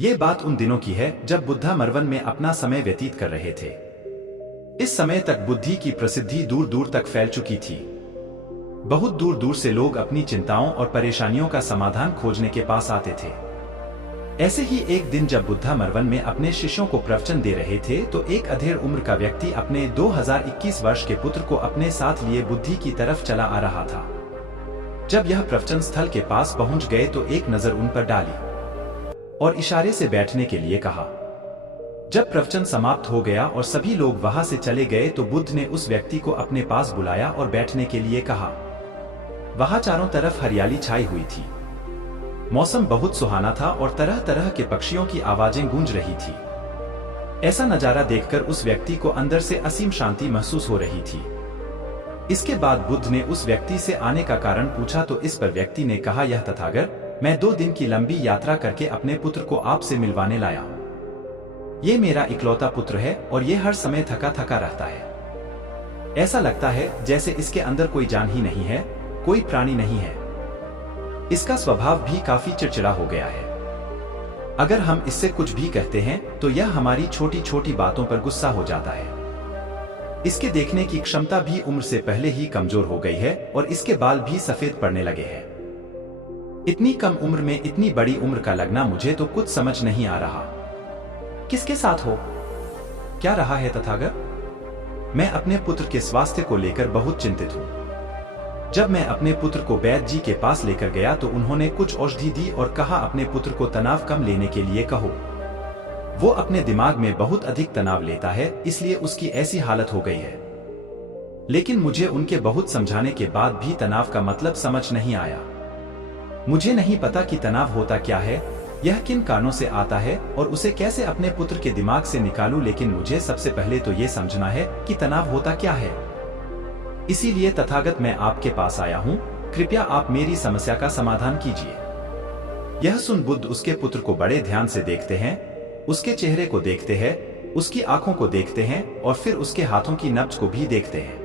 ये बात उन दिनों की है जब बुद्धा मरवन में अपना समय व्यतीत कर रहे थे। इस समय तक बुद्धि की प्रसिद्धि दूर दूर तक फैल चुकी थी। बहुत दूर दूर से लोग अपनी चिंताओं और परेशानियों का समाधान खोजने के पास आते थे। ऐसे ही एक दिन जब बुद्धा मरवन में अपने शिष्यों को प्रवचन दे रहे थे तो एक अधेड़ उम्र का व्यक्ति अपने 2021 वर्ष के पुत्र को अपने साथ लिए बुद्धि की तरफ चला आ रहा था। जब यह प्रवचन स्थल के पास पहुंच गए तो एक नजर उन पर डाली और इशारे से बैठने के लिए कहा। जब प्रवचन समाप्त हो गया और सभी लोग वहां से चले गए तो बुद्ध ने उस व्यक्ति को अपने पास बुलाया और बैठने के लिए कहा। वहां चारों तरफ हरियाली छाई हुई थी। मौसम बहुत सुहाना था और तरह तरह के पक्षियों की आवाजें गूंज रही थी। ऐसा नजारा देखकर उस व्यक्ति को अंदर से असीम शांति महसूस हो रही थी। इसके बाद बुद्ध ने उस व्यक्ति से आने का कारण पूछा तो इस पर व्यक्ति ने कहा, यह तथागत, मैं 2 दिन की लंबी यात्रा करके अपने पुत्र को आपसे मिलवाने लाया हूं। ये मेरा इकलौता पुत्र है और ये हर समय थका थका रहता है। ऐसा लगता है जैसे इसके अंदर कोई जान ही नहीं है, कोई प्राणी नहीं है। इसका स्वभाव भी काफी चिड़चिड़ा हो गया है। अगर हम इससे कुछ भी कहते हैं तो यह हमारी छोटी छोटी बातों पर गुस्सा हो जाता है। इसके देखने की क्षमता भी उम्र से पहले ही कमजोर हो गई है और इसके बाल भी सफेद पड़ने लगे हैं। इतनी कम उम्र में इतनी बड़ी उम्र का लगना मुझे तो कुछ समझ नहीं आ रहा। किसके साथ हो? क्या रहा है तथागत? मैं अपने पुत्र के स्वास्थ्य को लेकर बहुत चिंतित हूँ। जब मैं अपने पुत्र को वैद्य जी के पास लेकर गया तो उन्होंने कुछ औषधि दी और कहा अपने पुत्र को तनाव कम लेने के लिए कहो। वो अपने दिमाग में बहुत अधिक तनाव लेता है, इसलिए उसकी ऐसी हालत हो गई है। लेकिन मुझे उनके बहुत समझाने के बाद भी तनाव का मतलब समझ नहीं आया। मुझे नहीं पता कि तनाव होता क्या है, यह किन कारणों से आता है और उसे कैसे अपने पुत्र के दिमाग से निकालूं, लेकिन मुझे सबसे पहले तो ये समझना है कि तनाव होता क्या है। इसीलिए तथागत मैं आपके पास आया हूँ, कृपया आप मेरी समस्या का समाधान कीजिए। यह सुन बुद्ध उसके पुत्र को बड़े ध्यान से देखते हैं, उसके चेहरे को देखते हैं, उसकी आंखों को देखते हैं और फिर उसके हाथों की नब्ज को भी देखते हैं।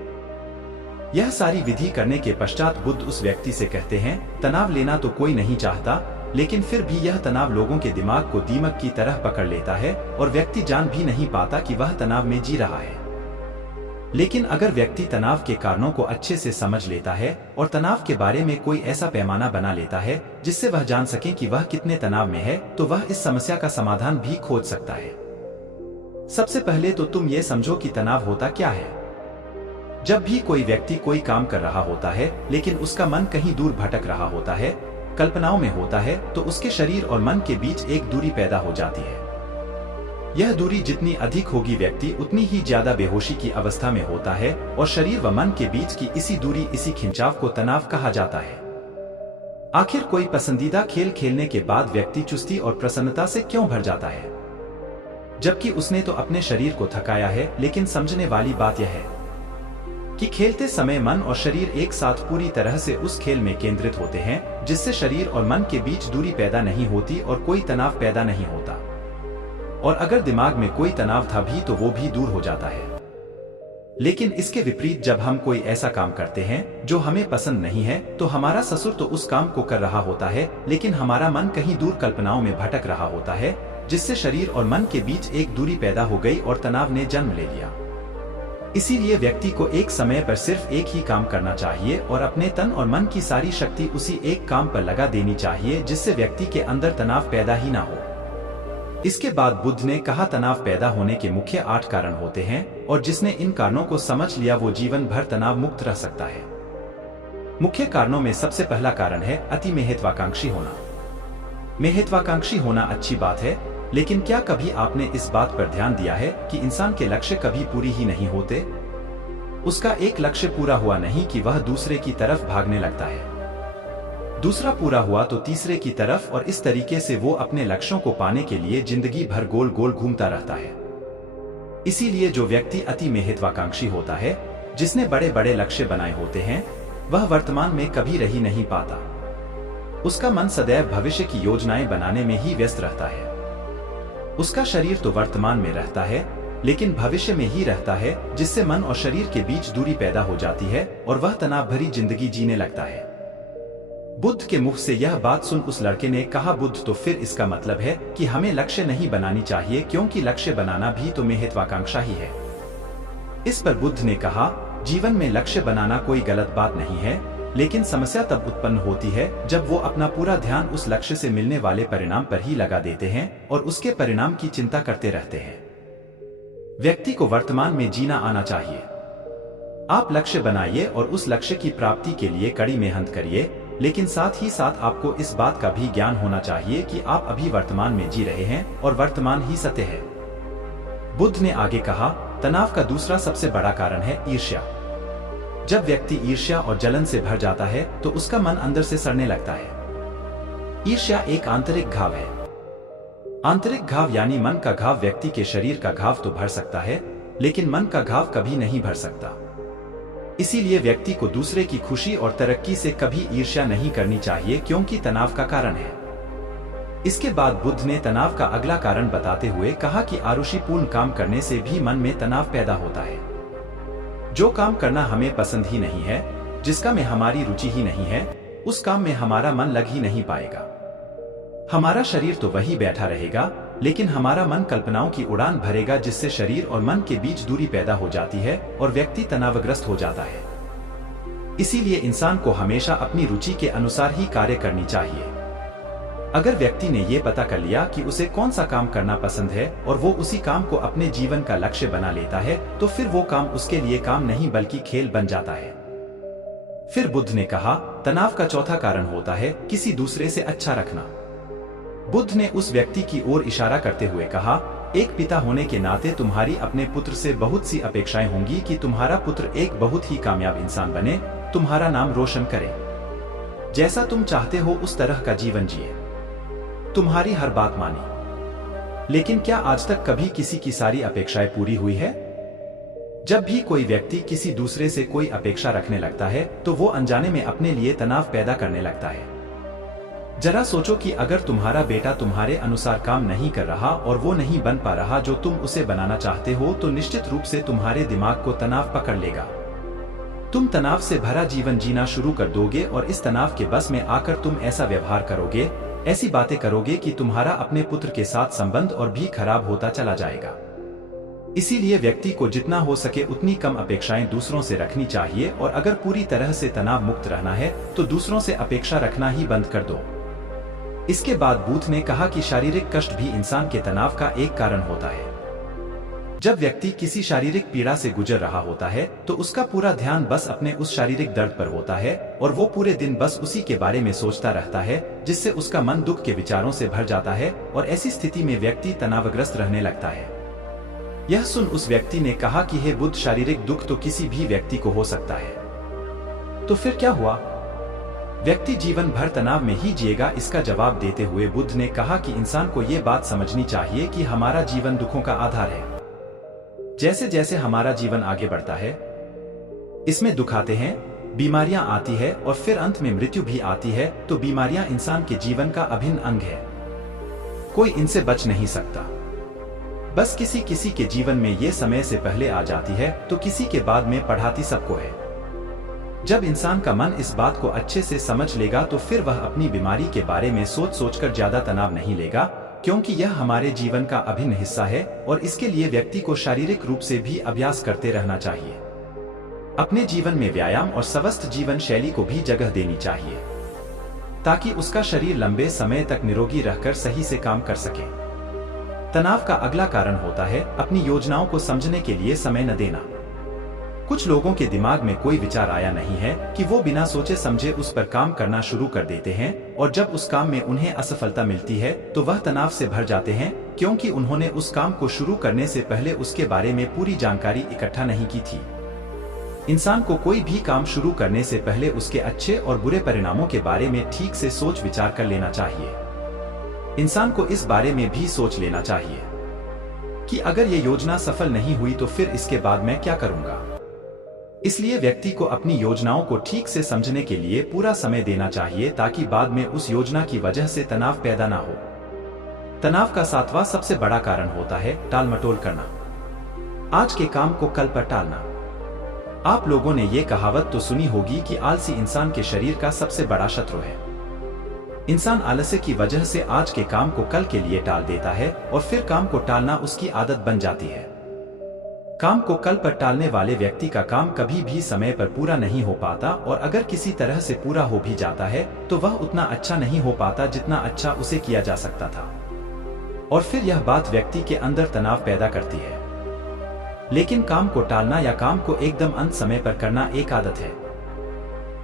यह सारी विधि करने के पश्चात बुद्ध उस व्यक्ति से कहते हैं, तनाव लेना तो कोई नहीं चाहता, लेकिन फिर भी यह तनाव लोगों के दिमाग को दीमक की तरह पकड़ लेता है और व्यक्ति जान भी नहीं पाता कि वह तनाव में जी रहा है। लेकिन अगर व्यक्ति तनाव के कारणों को अच्छे से समझ लेता है और तनाव के बारे में कोई ऐसा पैमाना बना लेता है जिससे वह जान सके कि वह कितने तनाव में है, तो वह इस समस्या का समाधान भी खोज सकता है। सबसे पहले तो तुम ये समझो कि तनाव होता क्या है। जब भी कोई व्यक्ति कोई काम कर रहा होता है लेकिन उसका मन कहीं दूर भटक रहा होता है, कल्पनाओं में होता है, तो उसके शरीर और मन के बीच एक दूरी पैदा हो जाती है। यह दूरी जितनी अधिक होगी व्यक्ति उतनी ही ज्यादा बेहोशी की अवस्था में होता है और शरीर व मन के बीच की इसी दूरी, इसी खिंचाव को तनाव कहा जाता है। आखिर कोई पसंदीदा खेल खेलने के बाद व्यक्ति चुस्ती और प्रसन्नता से क्यों भर जाता है, जबकि उसने तो अपने शरीर को थकाया है। लेकिन समझने वाली बात यह है कि खेलते समय मन और शरीर एक साथ पूरी तरह से उस खेल में केंद्रित होते हैं, जिससे शरीर और मन के बीच दूरी पैदा नहीं होती और कोई तनाव पैदा नहीं होता। और अगर दिमाग में कोई तनाव था भी तो वो भी दूर हो जाता है। लेकिन इसके विपरीत जब हम कोई ऐसा काम करते हैं जो हमें पसंद नहीं है, तो हमारा ससुर तो उस काम को कर रहा होता है, लेकिन हमारा मन कहीं दूर कल्पनाओं में भटक रहा होता है, जिससे शरीर और मन के बीच एक दूरी पैदा हो गई और तनाव ने जन्म ले लिया। इसीलिए व्यक्ति को एक समय पर सिर्फ एक ही काम करना चाहिए और अपने तन और मन की सारी शक्ति उसी एक काम पर लगा देनी चाहिए, जिससे व्यक्ति के अंदर तनाव पैदा ही ना हो। इसके बाद बुद्ध ने कहा, तनाव पैदा होने के मुख्य 8 कारण होते हैं और जिसने इन कारणों को समझ लिया वो जीवन भर तनाव मुक्त रह सकता है। मुख्य कारणों में सबसे पहला कारण है अति महत्वाकांक्षी होना। महत्वाकांक्षी होना अच्छी बात है, लेकिन क्या कभी आपने इस बात पर ध्यान दिया है कि इंसान के लक्ष्य कभी पूरी ही नहीं होते। उसका एक लक्ष्य पूरा हुआ नहीं कि वह दूसरे की तरफ भागने लगता है, दूसरा पूरा हुआ तो तीसरे की तरफ, और इस तरीके से वो अपने लक्ष्यों को पाने के लिए जिंदगी भर गोल गोल घूमता रहता है। इसीलिए जो व्यक्ति अति महत्वाकांक्षी होता है, जिसने बड़े बड़े लक्ष्य बनाए होते हैं, वह वर्तमान में कभी रह ही नहीं पाता। उसका मन सदैव भविष्य की योजनाएं बनाने में ही व्यस्त रहता है। उसका शरीर तो वर्तमान में रहता है लेकिन भविष्य में ही रहता है, जिससे मन और शरीर के बीच दूरी पैदा हो जाती है और वह तनाव भरी जिंदगी जीने लगता है। बुद्ध के मुख से यह बात सुन उस लड़के ने कहा, बुद्ध, तो फिर इसका मतलब है कि हमें लक्ष्य नहीं बनानी चाहिए, क्योंकि लक्ष्य बनाना भी तो महत्वाकांक्षा ही है। इस पर बुद्ध ने कहा, जीवन में लक्ष्य बनाना कोई गलत बात नहीं है, लेकिन समस्या तब उत्पन्न होती है जब वो अपना पूरा ध्यान उस लक्ष्य से मिलने वाले परिणाम पर ही लगा देते हैं और उसके परिणाम की चिंता करते रहते हैं। व्यक्ति को वर्तमान में जीना आना चाहिए। आप लक्ष्य बनाइए और उस लक्ष्य की प्राप्ति के लिए कड़ी मेहनत करिए, लेकिन साथ ही साथ आपको इस बात का भी ज्ञान होना चाहिए कि आप अभी वर्तमान में जी रहे हैं और वर्तमान ही सत्य है। बुद्ध ने आगे कहा, तनाव का दूसरा सबसे बड़ा कारण है ईर्ष्या। जब व्यक्ति ईर्ष्या और जलन से भर जाता है तो उसका मन अंदर से सड़ने लगता है। ईर्ष्या एक आंतरिक घाव है। आंतरिक घाव यानी मन का घाव व्यक्ति के शरीर का घाव तो भर सकता है, लेकिन मन का घाव कभी नहीं भर सकता। इसीलिए व्यक्ति को दूसरे की खुशी और तरक्की से कभी ईर्ष्या नहीं करनी चाहिए, क्योंकि तनाव का कारण है। इसके बाद बुद्ध ने तनाव का अगला कारण बताते हुए कहा कि आरुषिपूर्ण काम करने से भी मन में तनाव पैदा होता है। जो काम करना हमें पसंद ही नहीं है, जिसका में हमारी रुचि ही नहीं है, उस काम में हमारा मन लग ही नहीं पाएगा। हमारा शरीर तो वही बैठा रहेगा, लेकिन हमारा मन कल्पनाओं की उड़ान भरेगा, जिससे शरीर और मन के बीच दूरी पैदा हो जाती है और व्यक्ति तनावग्रस्त हो जाता है। इसीलिए इंसान को हमेशा अपनी रुचि के अनुसार ही कार्य करनी चाहिए। अगर व्यक्ति ने ये पता कर लिया कि उसे कौन सा काम करना पसंद है और वो उसी काम को अपने जीवन का लक्ष्य बना लेता है, तो फिर वो काम उसके लिए काम नहीं बल्कि खेल बन जाता है। फिर बुद्ध ने कहा, तनाव का चौथा कारण होता है किसी दूसरे से अच्छा रखना। बुद्ध ने उस व्यक्ति की ओर इशारा करते हुए कहा, एक पिता होने के नाते तुम्हारी अपने पुत्र से बहुत सी अपेक्षाएं होंगी कि तुम्हारा पुत्र एक बहुत ही कामयाब इंसान बने, तुम्हारा नाम रोशन करे, जैसा तुम चाहते हो उस तरह का जीवन जिए, तुम्हारी हर बात मानी। लेकिन क्या आज तक कभी किसी की सारी अपेक्षाएं पूरी हुई है? जब भी कोई व्यक्ति किसी दूसरे से कोई अपेक्षा रखने लगता है तो वो अनजाने में अपने लिए तनाव पैदा करने लगता है। जरा सोचो कि अगर तुम्हारा बेटा तुम्हारे अनुसार काम नहीं कर रहा और वो नहीं बन पा रहा जो तुम उसे बनाना चाहते हो, तो निश्चित रूप से तुम्हारे दिमाग को तनाव पकड़ लेगा। तुम तनाव से भरा जीवन जीना शुरू कर दोगे और इस तनाव के बस में आकर तुम ऐसा व्यवहार करोगे, ऐसी बातें करोगे कि तुम्हारा अपने पुत्र के साथ संबंध और भी खराब होता चला जाएगा। इसीलिए व्यक्ति को जितना हो सके उतनी कम अपेक्षाएं दूसरों से रखनी चाहिए, और अगर पूरी तरह से तनाव मुक्त रहना है तो दूसरों से अपेक्षा रखना ही बंद कर दो। इसके बाद बुद्ध ने कहा कि शारीरिक कष्ट भी इंसान के तनाव का एक कारण होता है। जब व्यक्ति किसी शारीरिक पीड़ा से गुजर रहा होता है तो उसका पूरा ध्यान बस अपने उस शारीरिक दर्द पर होता है और वो पूरे दिन बस उसी के बारे में सोचता रहता है, जिससे उसका मन दुख के विचारों से भर जाता है और ऐसी स्थिति में व्यक्ति तनावग्रस्त रहने लगता है। यह सुन उस व्यक्ति ने कहा कि हे बुद्ध, शारीरिक दुख तो किसी भी व्यक्ति को हो सकता है, तो फिर क्या हुआ? व्यक्ति जीवन भर तनाव में ही जिएगा? इसका जवाब देते हुए बुद्ध ने कहा कि इंसान को ये बात समझनी चाहिए कि हमारा जीवन दुखों का आधार है। जैसे जैसे हमारा जीवन आगे बढ़ता है, इसमें दुख आते हैं, बीमारियां आती है और फिर अंत में मृत्यु भी आती है, तो बीमारियां इंसान के जीवन का अभिन्न अंग है। कोई इनसे बच नहीं सकता। बस किसी किसी के जीवन में ये समय से पहले आ जाती है तो किसी के बाद में पढ़ाती सबको है। जब इंसान का मन इस बात को अच्छे से समझ लेगा तो फिर वह अपनी बीमारी के बारे में सोच सोचकर ज्यादा तनाव नहीं लेगा, क्योंकि यह हमारे जीवन का अभिन्न हिस्सा है और इसके लिए व्यक्ति को शारीरिक रूप से भी अभ्यास करते रहना चाहिए। अपने जीवन में व्यायाम और स्वस्थ जीवन शैली को भी जगह देनी चाहिए, ताकि उसका शरीर लंबे समय तक निरोगी रहकर सही से काम कर सके। तनाव का अगला कारण होता है अपनी योजनाओं को समझने के लिए समय न देना। कुछ लोगों के दिमाग में कोई विचार आया नहीं है कि वो बिना सोचे समझे उस पर काम करना शुरू कर देते हैं, और जब उस काम में उन्हें असफलता मिलती है तो वह तनाव से भर जाते हैं, क्योंकि उन्होंने उस काम को शुरू करने से पहले उसके बारे में पूरी जानकारी इकट्ठा नहीं की थी। इंसान को कोई भी काम शुरू करने से पहले उसके अच्छे और बुरे परिणामों के बारे में ठीक से सोच विचार कर लेना चाहिए। इंसान को इस बारे में भी सोच लेना चाहिए कि अगर ये योजना सफल नहीं हुई तो फिर इसके बाद मैं क्या करूंगा। इसलिए व्यक्ति को अपनी योजनाओं को ठीक से समझने के लिए पूरा समय देना चाहिए, ताकि बाद में उस योजना की वजह से तनाव पैदा ना हो। तनाव का सातवां सबसे बड़ा कारण होता है टाल मटोल करना। आज के काम को कल पर टालना। आप लोगों ने ये कहावत तो सुनी होगी कि आलसी इंसान के शरीर का सबसे बड़ा शत्रु है। इंसान आलस्य की वजह से आज के काम को कल के लिए टाल देता है और फिर काम को टालना उसकी आदत बन जाती है। काम को कल पर टालने वाले व्यक्ति का काम कभी भी समय पर पूरा नहीं हो पाता और अगर किसी तरह से पूरा हो भी जाता है तो वह उतना अच्छा नहीं हो पाता जितना अच्छा उसे किया जा सकता था। और फिर यह बात व्यक्ति के अंदर तनाव पैदा करती है। लेकिन काम को टालना या काम को एकदम अंत समय पर करना एक आदत है।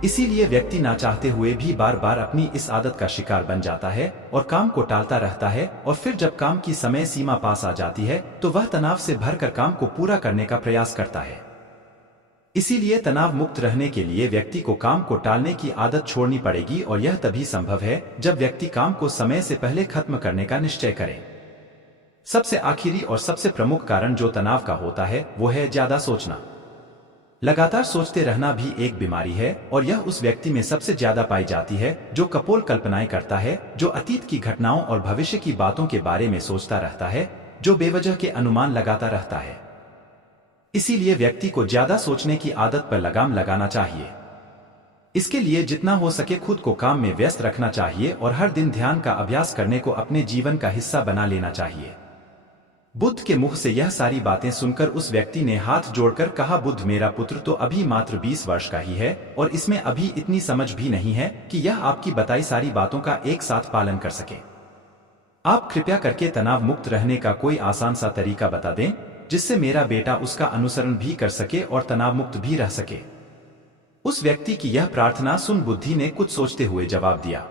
इसीलिए व्यक्ति ना चाहते हुए भी बार बार अपनी इस आदत का शिकार बन जाता है और काम को टालता रहता है और फिर जब काम की समय सीमा पास आ जाती है तो वह तनाव से भरकर काम को पूरा करने का प्रयास करता है। इसीलिए तनाव मुक्त रहने के लिए व्यक्ति को काम को टालने की आदत छोड़नी पड़ेगी और यह तभी संभव है जब व्यक्ति काम को समय से पहले खत्म करने का निश्चय करे। सबसे आखिरी और सबसे प्रमुख कारण जो तनाव का होता है वो है ज्यादा सोचना। लगातार सोचते रहना भी एक बीमारी है और यह उस व्यक्ति में सबसे ज्यादा पाई जाती है जो कपोल कल्पनाएं करता है, जो अतीत की घटनाओं और भविष्य की बातों के बारे में सोचता रहता है, जो बेवजह के अनुमान लगाता रहता है। इसीलिए व्यक्ति को ज्यादा सोचने की आदत पर लगाम लगाना चाहिए। इसके लिए जितना हो सके खुद को काम में व्यस्त रखना चाहिए और हर दिन ध्यान का अभ्यास करने को अपने जीवन का हिस्सा बना लेना चाहिए। बुद्ध के मुख से यह सारी बातें सुनकर उस व्यक्ति ने हाथ जोड़कर कहा, बुद्ध मेरा पुत्र तो अभी मात्र 20 वर्ष का ही है और इसमें अभी इतनी समझ भी नहीं है कि यह आपकी बताई सारी बातों का एक साथ पालन कर सके। आप कृपया करके तनाव मुक्त रहने का कोई आसान सा तरीका बता दें जिससे मेरा बेटा उसका अनुसरण भी कर सके और तनाव मुक्त भी रह सके। उस व्यक्ति की यह प्रार्थना सुन बुद्धि ने कुछ सोचते हुए जवाब दिया,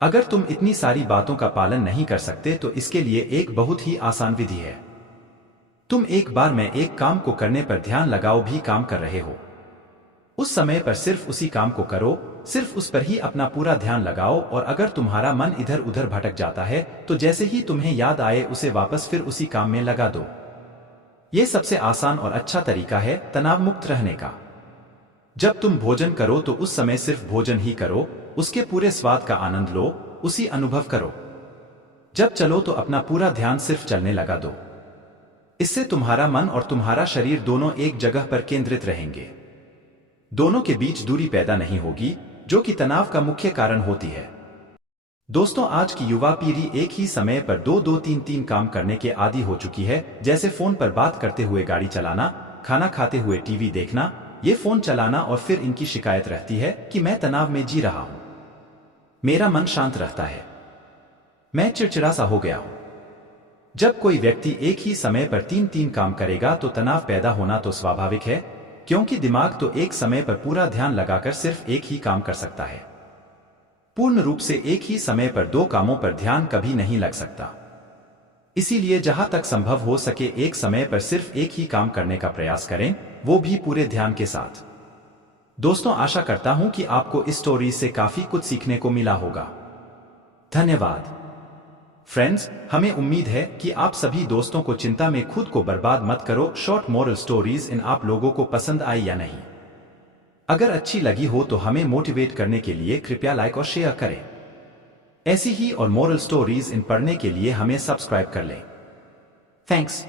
अगर तुम इतनी सारी बातों का पालन नहीं कर सकते तो इसके लिए एक बहुत ही आसान विधि है। तुम एक बार में एक काम को करने पर ध्यान लगाओ, भी काम कर रहे हो उस समय पर सिर्फ उसी काम को करो, सिर्फ उस पर ही अपना पूरा ध्यान लगाओ और अगर तुम्हारा मन इधर उधर भटक जाता है तो जैसे ही तुम्हें याद आए उसे वापस फिर उसी काम में लगा दो। यह सबसे आसान और अच्छा तरीका है तनाव मुक्त रहने का। जब तुम भोजन करो तो उस समय सिर्फ भोजन ही करो, उसके पूरे स्वाद का आनंद लो, उसी अनुभव करो। जब चलो तो अपना पूरा ध्यान सिर्फ चलने लगा दो। इससे तुम्हारा मन और तुम्हारा शरीर दोनों एक जगह पर केंद्रित रहेंगे। दोनों के बीच दूरी पैदा नहीं होगी जो कि तनाव का मुख्य कारण होती है। दोस्तों, आज की युवा पीढ़ी एक ही समय पर दो दो तीन तीन काम करने के आदी हो चुकी है, जैसे फोन पर बात करते हुए गाड़ी चलाना, खाना खाते हुए टीवी देखना, ये फोन चलाना और फिर इनकी शिकायत रहती है कि मैं तनाव में जी रहा हूं, मेरा मन शांत रहता है, मैं चिड़चिड़ा सा हो गया हूं। जब कोई व्यक्ति एक ही समय पर तीन तीन काम करेगा तो तनाव पैदा होना तो स्वाभाविक है, क्योंकि दिमाग तो एक समय पर पूरा ध्यान लगाकर सिर्फ एक ही काम कर सकता है। पूर्ण रूप से एक ही समय पर दो कामों पर ध्यान कभी नहीं लग सकता। इसीलिए जहां तक संभव हो सके एक समय पर सिर्फ एक ही काम करने का प्रयास करें, वो भी पूरे ध्यान के साथ। दोस्तों, आशा करता हूं कि आपको इस स्टोरी से काफी कुछ सीखने को मिला होगा। धन्यवाद फ्रेंड्स, हमें उम्मीद है कि आप सभी दोस्तों को चिंता में खुद को बर्बाद मत करो शॉर्ट मॉरल स्टोरीज इन आप लोगों को पसंद आई या नहीं। अगर अच्छी लगी हो तो हमें मोटिवेट करने के लिए कृपया लाइक और शेयर करें। ऐसी ही और मॉरल स्टोरीज इन पढ़ने के लिए हमें सब्सक्राइब कर लें। थैंक्स।